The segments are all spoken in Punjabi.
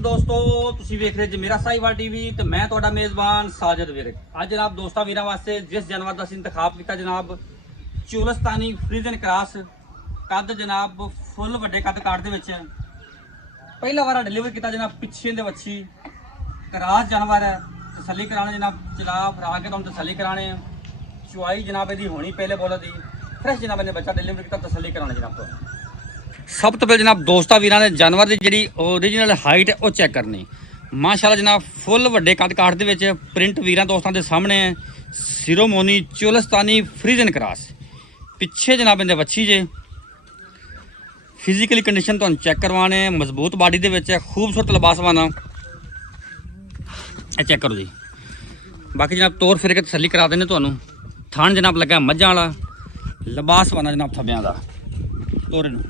ਦੋਸਤੋ ਤੁਸੀਂ ਵੇਖ ਰਹੇ ਜਮੇਰਾ ਸਾਈਵਾਲ ਟੀਵੀ ਤੇ ਮੈਂ ਤੁਹਾਡਾ ਮੇਜ਼ਬਾਨ ਸਾਜਦ ਵਿਰਕ। ਅੱਜ ਜਨਾਬ ਦੋਸਤਾਂ ਵੀਰਾਂ ਵਾਸਤੇ ਜਿਸ ਜਾਨਵਰ ਦਾ ਅਸੀਂ ਇੰਤਖਾਬ ਕੀਤਾ ਜਨਾਬ ਚੋਲਸਤਾਨੀ ਫਰੀਜ਼ਨ ਕ੍ਰਾਸ। ਕੱਦ ਜਨਾਬ ਫੁੱਲ ਵੱਡੇ ਕੱਦ ਕਾਟ ਦੇ ਵਿੱਚ ਪਹਿਲਾ ਵਾਰ ਡਿਲੀਵਰ ਕੀਤਾ ਜਨਾਬ ਪਿੱਛੇ ਦੇ ਵੱਛੀ ਕ੍ਰਾਸ ਜਾਨਵਰ ਹੈ। ਤਸੱਲੀ ਕਰਾਣੇ ਜਨਾਬ ਚਲਾ ਫਰਾ ਕੇ ਤੁਹਾਨੂੰ ਤਸੱਲੀ ਕਰਾਣੇ ਚੁਆਈ ਜਨਾਬ ਇਹਦੀ ਹੋਣੀ ਪਹਿਲੇ ਬੋਲ ਦੀ ਫਰੈਸ਼ ਜਨਾਬ ਨੇ ਬੱਚਾ ਡਿਲੀਵਰ ਕੀਤਾ ਤਸੱਲੀ ਕਰਾਣੇ ਜਨਾਬ ਤੋਂ। ਸਭ ਤੋਂ ਪਹਿਲਾਂ ਜਨਾਬ ਦੋਸਤਾਂ ਵੀਰਾਂ ਨੇ ਜਾਨਵਰ ਦੀ ਜਿਹੜੀ ਓਰੀਜਨਲ ਹਾਈਟ ਹੈ ਉਹ ਚੈੱਕ ਕਰਨੀ। ਮਾਸ਼ਾਅੱਲਾ ਜਨਾਬ ਫੁੱਲ ਵੱਡੇ ਕੱਦ ਕਾਠ ਦੇ ਵਿੱਚ ਪ੍ਰਿੰਟ ਵੀਰਾਂ ਦੋਸਤਾਂ ਦੇ ਸਾਹਮਣੇ ਹੈ। ਸਿਰੋਮੋਨੀ ਚੋਲਸਤਾਨੀ ਫਰੀਜ਼ਨ ਕ੍ਰਾਸ ਪਿੱਛੇ ਜਨਾਬ ਇਹਦੇ ਵੱਛੀ ਜੇ ਫਿਜ਼ੀਕਲੀ ਕੰਡੀਸ਼ਨ ਤੁਹਾਨੂੰ ਚੈੱਕ ਕਰਵਾਣੇ ਮਜ਼ਬੂਤ ਬਾਡੀ ਦੇ ਵਿੱਚ ਖੂਬਸੂਰਤ ਲਿਬਾਸਵਾਨਾ ਇਹ ਚੈੱਕ ਕਰੋ ਜੀ। ਬਾਕੀ ਜਨਾਬ ਤੋਰ ਫਿਰ ਕੇ ਤਸੱਲੀ ਕਰਾ ਦਿੰਦੇ ਤੁਹਾਨੂੰ। ਥਣ ਜਨਾਬ ਲੱਗਾ ਮੱਝਾਂ ਵਾਲਾ ਲਿਬਾਸਵਾਨਾ ਜਨਾਬ ਥੱਬਿਆਂ ਦਾ ਤੋਰੇ ਨੂੰ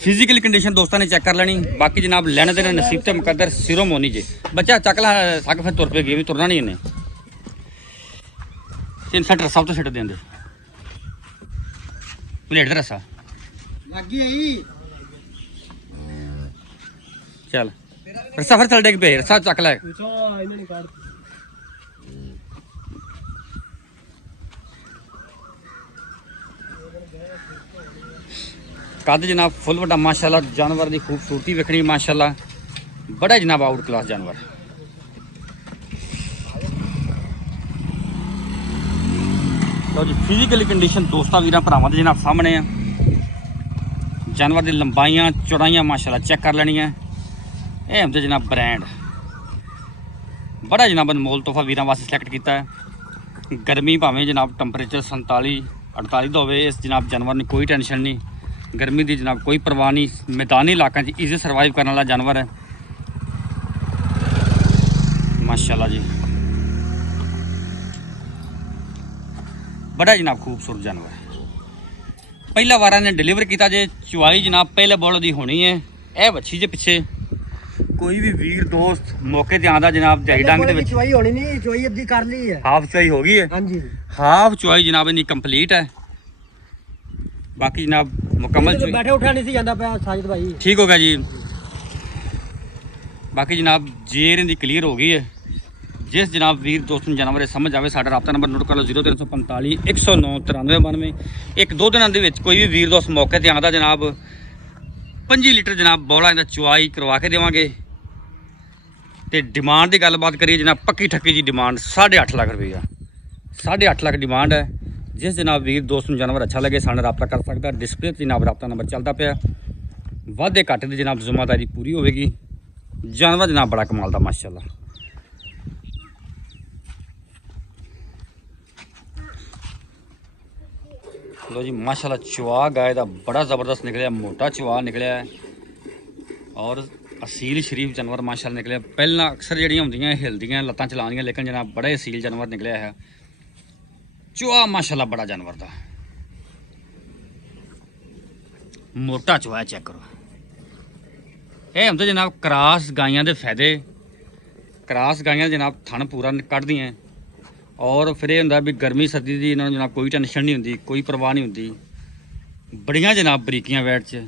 ਫਿਜ਼ੀਕਲ ਕੰਡੀਸ਼ਨ ਦੋਸਤਾਂ ਨੇ ਚੈੱਕ ਕਰ ਲੈਣੀ। ਬਾਕੀ ਜਨਾਬ ਲੈਣੇ ਦੇ ਨਸੀਬ ਤੇ ਮੁਕੱਦਰ ਸਿਰੋਮੋਨੀ ਜੇ ਬੱਚਾ ਚੱਕ ਲਾ ਸੱਕ ਫਿਰ ਤੁਰ ਪਏਗੀ ਵੀ ਤੁਰਨਾ ਨਹੀਂ ਇਹਨੇ 360 ਰਸਾ ਤੋਂ ਛੱਡ ਦਿੰਦੇ ਪਲੇਟ ਦਾ ਰਸਾ ਲੱਗੀ ਆਈ ਚੱਲ ਰਸਾ ਫਿਰ ਚੱਲ ਡੇਗ ਪਏ ਰਸਾ ਚੱਕ ਲੈ ਇਹਨਾਂ ਨੇ ਕਾੜ ਕੱਦ ਜਨਾਬ ਫੁੱਲ ਵੱਡਾ ਮਾਸ਼ਾਅੱਲਾ ਜਾਨਵਰ ਦੀ ਖੂਬਸੂਰਤੀ ਵੇਖਣੀ ਮਾਸ਼ਾਅੱਲਾ ਬੜਾ ਜਨਾਬ ਆਊਟ ਕਲਾਸ ਜਾਨਵਰ। ਲਓ ਜੀ ਫਿਜ਼ੀਕਲੀ ਕੰਡੀਸ਼ਨ ਦੋਸਤਾਂ ਵੀਰਾਂ ਭਰਾਵਾਂ ਦੇ ਜਨਾਬ ਸਾਹਮਣੇ ਆ। ਜਾਨਵਰ ਦੀ ਲੰਬਾਈਆਂ ਚੌੜਾਈਆਂ ਮਾਸ਼ਾਅੱਲਾ ਚੈੱਕ ਕਰ ਲੈਣੀਆਂ। ਇਹ ਹੁੰਦੇ ਜਨਾਬ ਬ੍ਰਾਂਡ ਬੜਾ ਜਨਾਬ ਅਨਮੋਲ ਤੋਹਫਾ ਵੀਰਾਂ ਵਾਸਤੇ ਸਿਲੈਕਟ ਕੀਤਾ ਹੈ। ਗਰਮੀ ਭਾਵੇਂ ਜਨਾਬ ਟੈਂਪਰੇਚਰ 47 48 ਦਾ ਹੋਵੇ ਇਸ ਜਨਾਬ ਜਾਨਵਰ ਨੂੰ ਕੋਈ ਟੈਨਸ਼ਨ ਨਹੀਂ। गर्मी की जनाब कोई परवाह नहीं। मैदानी इलाकों ईजी सर्वाइव करने वाला जानवर है माशाल्लाह जी। बड़ा जनाब खूबसूरत जानवर पहला वारा ने डिलीवर किया जे चुआई जनाब पहले बॉल की होनी है। यह बच्ची जे पिछे कोई भी वीर दोस्त मौके ते आंदा जनाब दिहाड़ी डांग दे विच चुआई होनी नहीं चुआई अद्धी कर ली है हाफ चुआई हो गई है। हां जी हाफ चुआई जनाब इनकी कंप्लीट है। बाकी जनाब मुकम्मल बैठे उठा नहीं सी जांदा पिया साजिद भाई ठीक हो गया जी। बाकी जनाब जेर इनकी क्लीयर हो गई है। जिस जनाब वीर दोस्त जानवर समझ आए साडा राबता नंबर नोट कर लो 0345 109 9392। एक दो दिनों के कोई भी वीर दोस्त मौके पर आता जनाब 25 लीटर जनाब बौला इनका चुआई करवा के देवांगे। तो डिमांड की गलबात करिए जनाब पक्की ठक्की जी डिमांड 8.5 लाख रुपया 8.5 लाख डिमांड है। जिस जनाब वीर दोस्त नूं जानवर अच्छा लगे साडे राबता कर सकता। डिस्प्ले जनाब राबता नंबर चलता पाया वाधे घाटे की जनाब जिम्मेदारी पूरी होगी। जानवर जनाब बड़ा कमाल दा माशाअल्लाह। लो जी माशाअल्लाह चुआ गाय का बड़ा ज़बरदस्त निकलिया मोटा चुआ निकलिया और असील शरीफ जानवर माशाअल्लाह निकलिया। पहला अक्सर जड़ियाँ होंदियां हिलदियां लत्तां चलाउंदियां लेकिन जनाब बड़ा असील जानवर निकलिया है। चुआ माशाल्लाह बड़ा जानवर था मोटा चुआ चेक करो। ये होंगे जनाब क्रास गाइयां दे फायदे। क्रास गाइयां जनाब थन पूरा कढ़ दी और फिर यह होंगे भी गर्मी सर्दी की इन्होंने जनाब कोई टेंशन नहीं होंगी कोई परवाह नहीं होंगी। बड़ियां जनाब बरीकियां वैट च